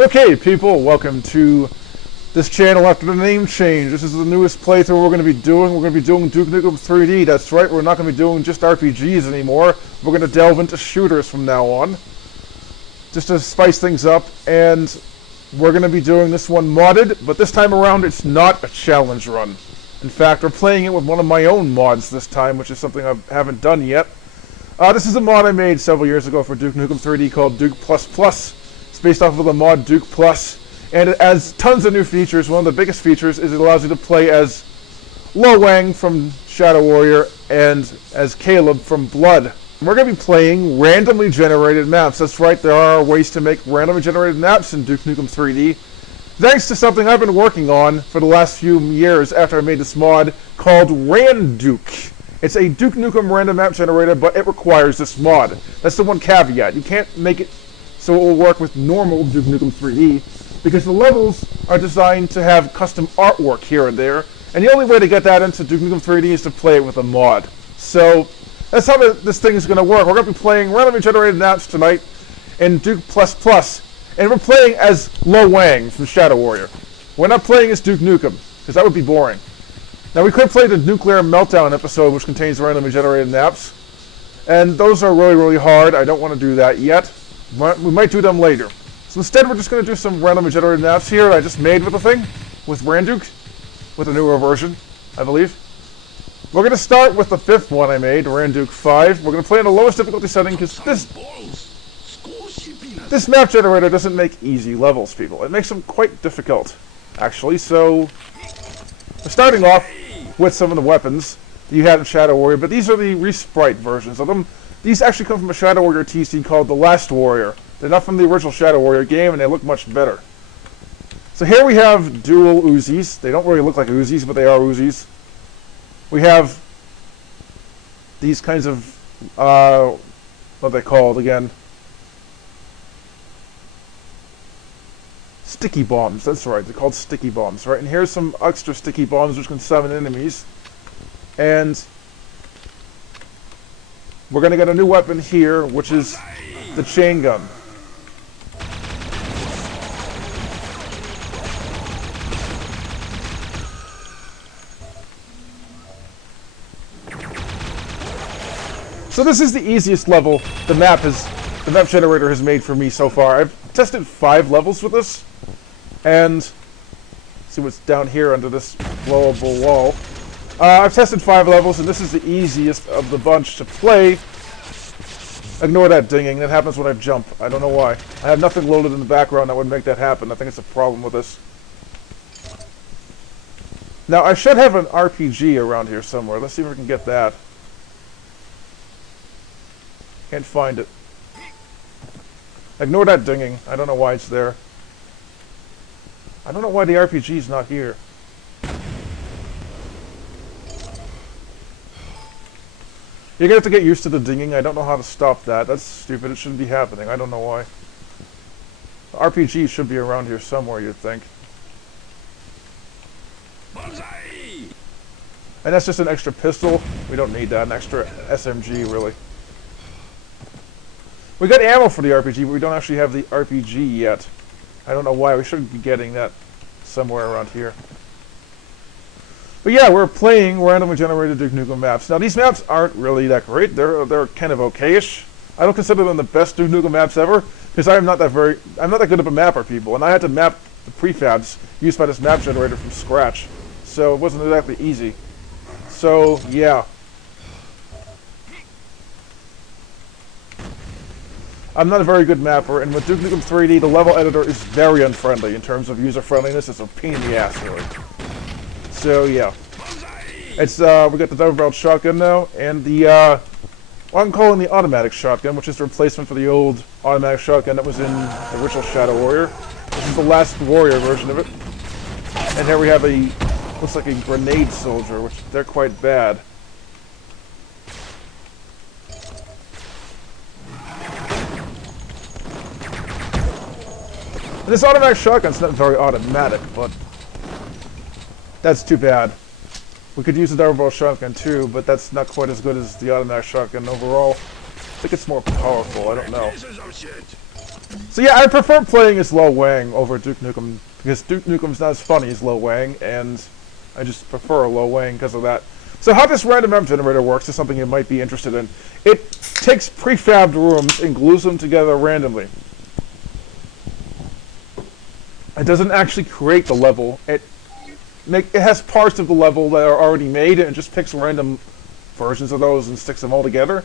Okay, people, welcome to this channel after the name change. This is the newest playthrough we're going to be doing. We're going to be doing Duke3d. That's right, we're not going to be doing just RPGs anymore. We're going to delve into shooters from now on, just to spice things up. And we're going to be doing this one modded, but this time around it's not a challenge run. In fact, we're playing it with one of my own mods this time, which is something I haven't done yet. This is a mod I made several years ago for Duke 3d called Duke++. It's based off of the mod Duke+, and it has tons of new features. One of the biggest features is it allows you to play as Lo Wang from Shadow Warrior and as Caleb from Blood. We're going to be playing randomly generated maps. That's right, there are ways to make randomly generated maps in Duke 3d. Thanks to something I've been working on for the last few years after I made this mod called Randuke. It's a Duke Nukem random map generator, but it requires this mod. That's the one caveat. You can't make it so it will work with normal Duke Nukem 3D, because the levels are designed to have custom artwork here and there, and the only way to get that into Duke Nukem 3D is to play it with a mod. So that's how this thing is going to work. We're going to be playing randomly generated maps tonight in Duke++, and we're playing as Lo Wang from Shadow Warrior. We're not playing as Duke Nukem, because that would be boring. Now, we could play the Nuclear Meltdown episode, which contains randomly generated maps, and those are really, really hard. I don't want to do that yet. We might do them later. So instead, we're just going to do some randomly generated maps here that I just made with the thing, with Randuke, with a newer version, I believe. We're going to start with the fifth one I made, Randuke 5. We're going to play on the lowest difficulty setting, because this map generator doesn't make easy levels, people. It makes them quite difficult, actually, so we're starting off with some of the weapons that you had in Shadow Warrior, but these are the resprite versions of them. These actually come from a Shadow Warrior TC called The Last Warrior. They're not from the original Shadow Warrior game, and they look much better. So here we have dual Uzis. They don't really look like Uzis, but they are Uzis. We have these kinds of, what are they called again? Sticky bombs, that's right, they're called sticky bombs, right? And here's some extra sticky bombs which can summon enemies. And we're going to get a new weapon here, which is the chain gun. So this is the easiest level the map generator has made for me so far. I've tested 5 levels with this. And see what's down here under this blowable wall. I've tested 5 levels, and this is the easiest of the bunch to play. Ignore that dinging. That happens when I jump. I don't know why. I have nothing loaded in the background that would make that happen. I think it's a problem with this. Now, I should have an RPG around here somewhere. Let's see if we can get that. Can't find it. Ignore that dinging. I don't know why it's there. I don't know why the RPG is not here. You're gonna have to get used to the dinging. I don't know how to stop that. That's stupid. It shouldn't be happening. I don't know why. The RPG should be around here somewhere, you'd think. And that's just an extra pistol. We don't need that. An extra SMG, really. We got ammo for the RPG, but we don't actually have the RPG yet. I don't know why. We should be getting that somewhere around here. But yeah, we're playing randomly generated Duke Nukem maps. Now these maps aren't really that great. They're kind of okay-ish. I don't consider them the best Duke Nukem maps ever, because I'm not that good of a mapper, people, and I had to map the prefabs used by this map generator from scratch. So it wasn't exactly easy. So yeah. I'm not a very good mapper, and with Duke Nukem 3D, the level editor is very unfriendly in terms of user-friendliness. It's a pain in the ass, really. So, yeah. It's, we got the double-barreled shotgun now, and the, what I'm calling the automatic shotgun, which is the replacement for the old automatic shotgun that was in the original Shadow Warrior. This is the Last Warrior version of it. And here we have a, looks like a grenade soldier, which they're quite bad. This automatic shotgun's not very automatic, but that's too bad. We could use a double-barrel shotgun too, but that's not quite as good as the automatic shotgun overall. I think it's more powerful, I don't know. So yeah, I prefer playing as Lo Wang over Duke Nukem, because Duke Nukem's not as funny as Lo Wang, and I just prefer Lo Wang because of that. So how this random map generator works is something you might be interested in. It takes prefabbed rooms and glues them together randomly. It doesn't actually create the level. It has parts of the level that are already made, and it just picks random versions of those and sticks them all together.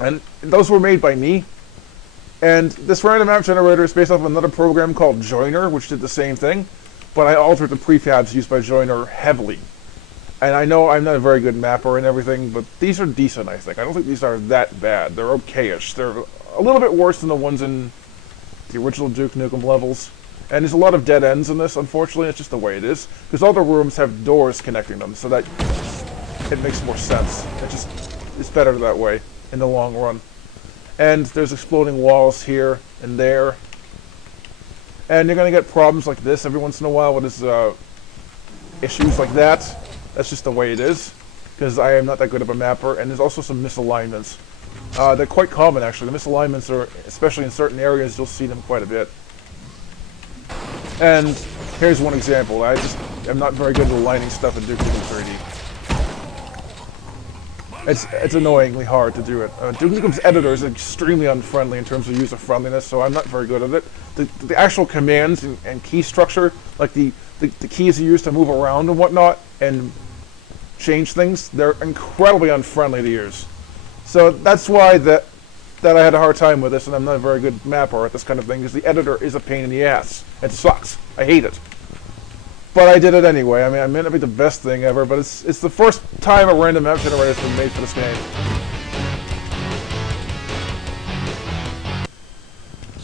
And those were made by me. And this random map generator is based off of another program called Joiner, which did the same thing, but I altered the prefabs used by Joiner heavily. And I know I'm not a very good mapper and everything, but these are decent, I think. I don't think these are that bad. They're okay-ish. They're a little bit worse than the ones in the original Duke Nukem levels. And there's a lot of dead ends in this, unfortunately. It's just the way it is. Because all the rooms have doors connecting them, so that it makes more sense. It's better that way in the long run. And there's exploding walls here and there. And you're going to get problems like this every once in a while with issues like that. That's just the way it is, because I am not that good of a mapper. And there's also some misalignments. They're quite common, actually. The misalignments are, especially in certain areas, you'll see them quite a bit. And here's one example. I'm not very good at aligning stuff in Duke Nukem 3D. It's annoyingly hard to do it. Duke Nukem's editor is extremely unfriendly in terms of user friendliness, so I'm not very good at it. The actual commands and key structure, like the keys you use to move around and whatnot and change things, they're incredibly unfriendly to use. So that's why that I had a hard time with this, and I'm not a very good mapper at this kind of thing, because the editor is a pain in the ass. It sucks. I hate it. But I did it anyway. I mean, I meant to be the best thing ever, but it's the first time a random map generator has been made for this game.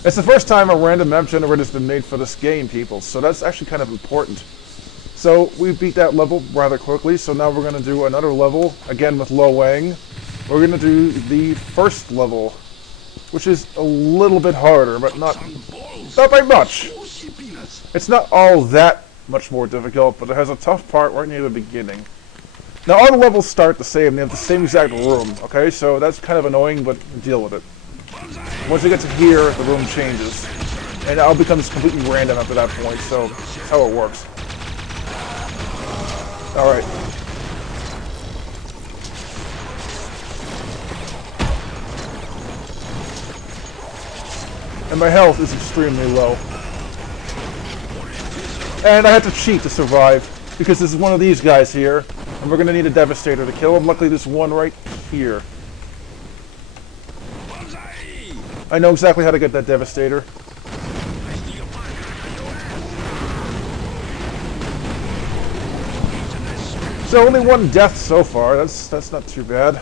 It's the first time a random map generator has been made for this game, people, so that's actually kind of important. So we beat that level rather quickly, so now we're going to do another level, again with Lo Wang. We're going to do the first level, which is a little bit harder, but not by much. It's not all that much more difficult, but it has a tough part right near the beginning. Now all the levels start the same, they have the same exact room, okay? So that's kind of annoying, but deal with it. Once it gets to here, the room changes. And it all becomes completely random after that point, so that's how it works. Alright. And my health is extremely low. And I had to cheat to survive, because this is one of these guys here, and we're going to need a Devastator to kill him. Luckily there's one right here. I know exactly how to get that Devastator. So only one death so far, that's not too bad.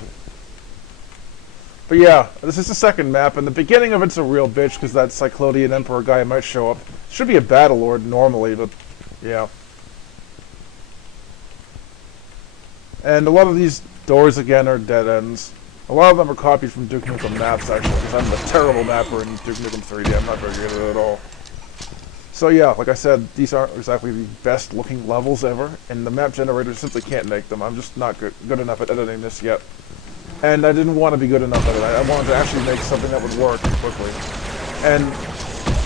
But yeah, this is the second map, and the beginning of it's a real bitch, because that Cyclodian Emperor guy might show up. Should be a Battle Lord normally, but yeah. And a lot of these doors, again, are dead ends. A lot of them are copied from Duke Nukem maps, actually, because I'm a terrible mapper in Duke Nukem 3D. I'm not very good at it at all. So yeah, like I said, these aren't exactly the best looking levels ever, and the map generator simply can't make them. I'm just not good enough at editing this yet. And I didn't want to be good enough at it. I wanted to actually make something that would work quickly. And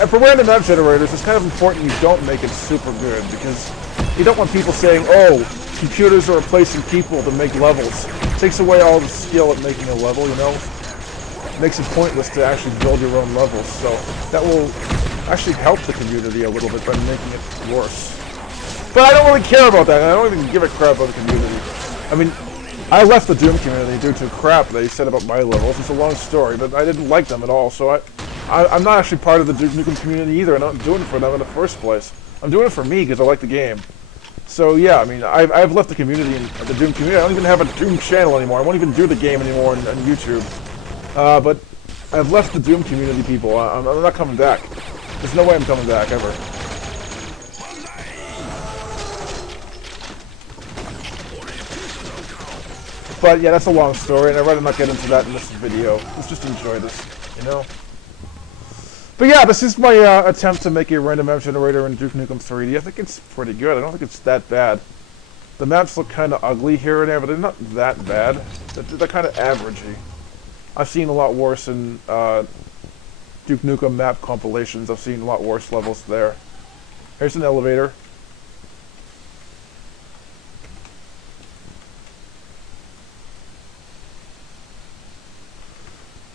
for random map generators, it's kind of important you don't make it super good, because you don't want people saying, oh, computers are replacing people to make levels. It takes away all the skill at making a level, you know? It makes it pointless to actually build your own levels, so that will actually help the community a little bit by making it worse. But I don't really care about that, and I don't even give a crap about the community. I mean, I left the Doom community due to crap they said about my levels. It's a long story, but I didn't like them at all, so I'm not actually part of the Duke Nukem community either. I'm not doing it for them in the first place. I'm doing it for me because I like the game. So yeah, I mean, I've left the community, the Doom community. I don't even have a Doom channel anymore. I won't even do the game anymore on YouTube. But I've left the Doom community, people. I'm not coming back. There's no way I'm coming back, ever. But yeah, that's a long story, and I'd rather not get into that in this video. Let's just enjoy this, you know? But yeah, this is my attempt to make a random map generator in Duke Nukem 3D. I think it's pretty good. I don't think it's that bad. The maps look kind of ugly here and there, but they're not that bad. They're kind of averagey. I've seen a lot worse in Duke Nukem map compilations. I've seen a lot worse levels there. Here's an elevator.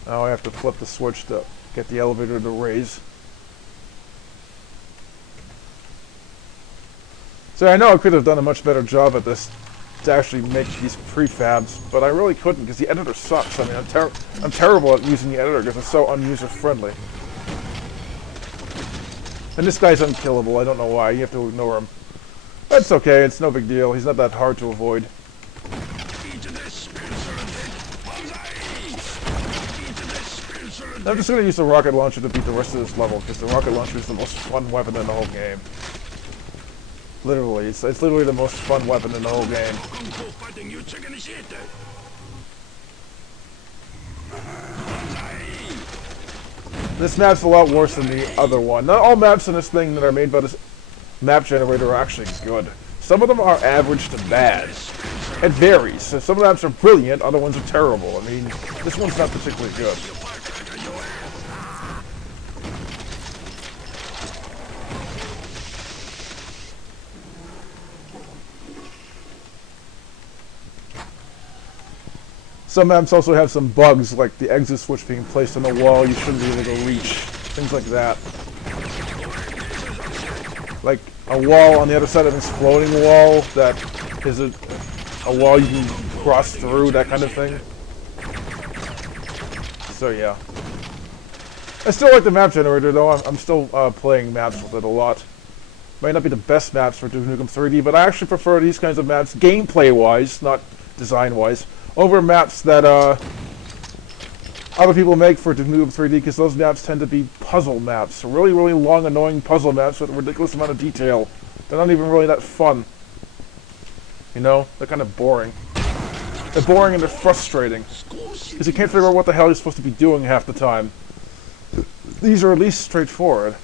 Now I have to flip the switch to get the elevator to raise. So I know I could have done a much better job at this to actually make these prefabs, but I really couldn't because the editor sucks. I mean, I'm terrible at using the editor because it's so unuser-friendly. And this guy's unkillable. I don't know why. You have to ignore him. That's okay. It's no big deal. He's not that hard to avoid. I'm just going to use the rocket launcher to beat the rest of this level because the rocket launcher is the most fun weapon in the whole game. Literally, it's literally the most fun weapon in the whole game. This map's a lot worse than the other one. Not all maps in this thing that are made by this map generator are actually good. Some of them are average to bad. It varies. So some of the maps are brilliant, other ones are terrible. I mean, this one's not particularly good. Some maps also have some bugs, like the exit switch being placed on a wall you shouldn't be able to reach. Things like that. Like a wall on the other side of this floating wall that is a wall you can cross through, that kind of thing. So yeah. I still like the map generator though. I'm still playing maps with it a lot. Might not be the best maps for Duke Nukem 3D, but I actually prefer these kinds of maps, gameplay-wise, not design-wise, over maps that other people make for Duke Nukem 3D, because those maps tend to be puzzle maps. Really, really long, annoying puzzle maps with a ridiculous amount of detail. They're not even really that fun. You know? They're kind of boring. They're boring and they're frustrating. Because you can't figure out what the hell you're supposed to be doing half the time. These are at least straightforward.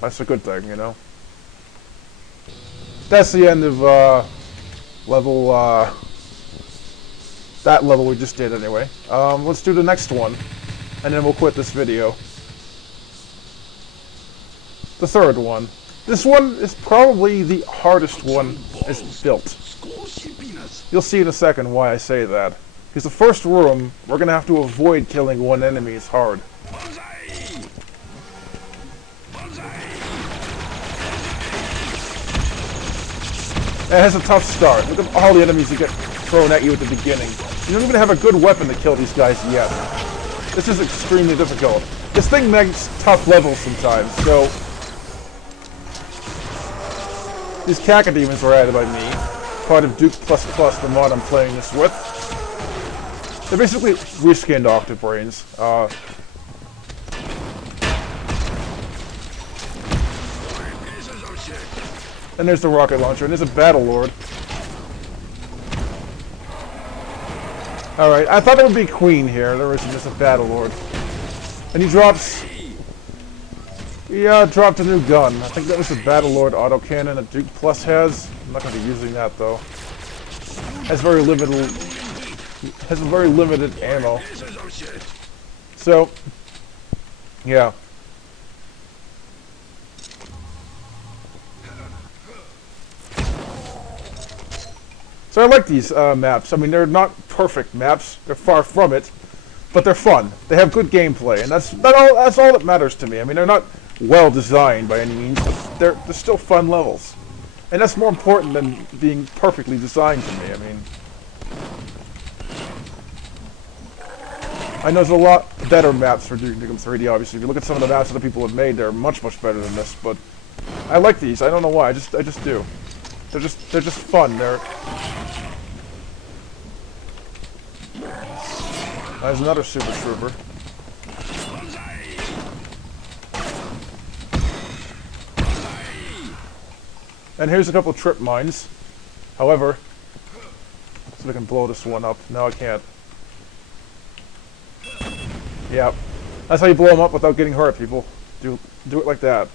That's a good thing, you know? That's the end of level that level we just did anyway. Let's do the next one, and then we'll quit this video. The third one. This one is probably the hardest one it's built. You'll see in a second why I say that. Because the first room, we're going to have to avoid killing one enemy is hard. It has a tough start. Look at all the enemies that get thrown at you at the beginning. You don't even have a good weapon to kill these guys yet. This is extremely difficult. This thing makes tough levels sometimes, so... These cacodemons were added by me, part of Duke3d, the mod I'm playing this with. They're basically reskinned Octobrains. And there's the rocket launcher, and there's a battle lord. Alright, I thought it would be Queen here. There isn't, just a battle lord. And he drops... He dropped a new gun. I think that was the battle lord autocannon that Duke Plus has. I'm not going to be using that though. Has very limited ammo. So, yeah. So I like these maps. I mean, they're not perfect maps. They're far from it, but they're fun. They have good gameplay, and that's all that matters to me. I mean, they're not well designed by any means, but they're still fun levels, and that's more important than being perfectly designed to me. I mean, I know there's a lot better maps for Duke Nukem 3D. Obviously, if you look at some of the maps that people have made, they're much better than this. But I like these. I don't know why. I just do. They're just fun. There's another Super Trooper. And here's a couple trip mines. However, so I can blow this one up. No, I can't. Yeah, that's how you blow them up without getting hurt, people. Do it like that.